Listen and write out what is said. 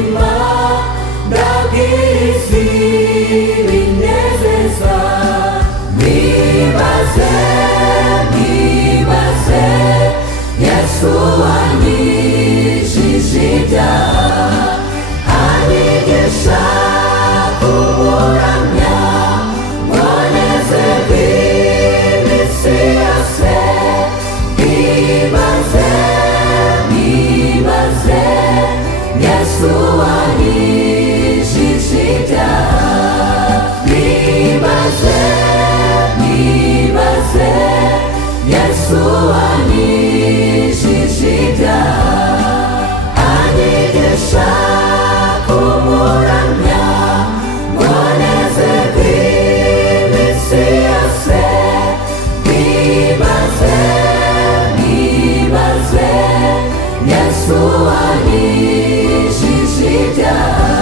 umutima ndabwiriza ibinezeza. Nibaze Yesu wanyijije ibyaha, anyigisha kumuramya mboneze iminsi yose. Nibaze Yesu wanyijije ibyaha. Nibaze Yesu wanyijije ibyaha, anyigisha kumuramya mboneze iminsi yose. Nibaze Yesu wanyijije ibyaha.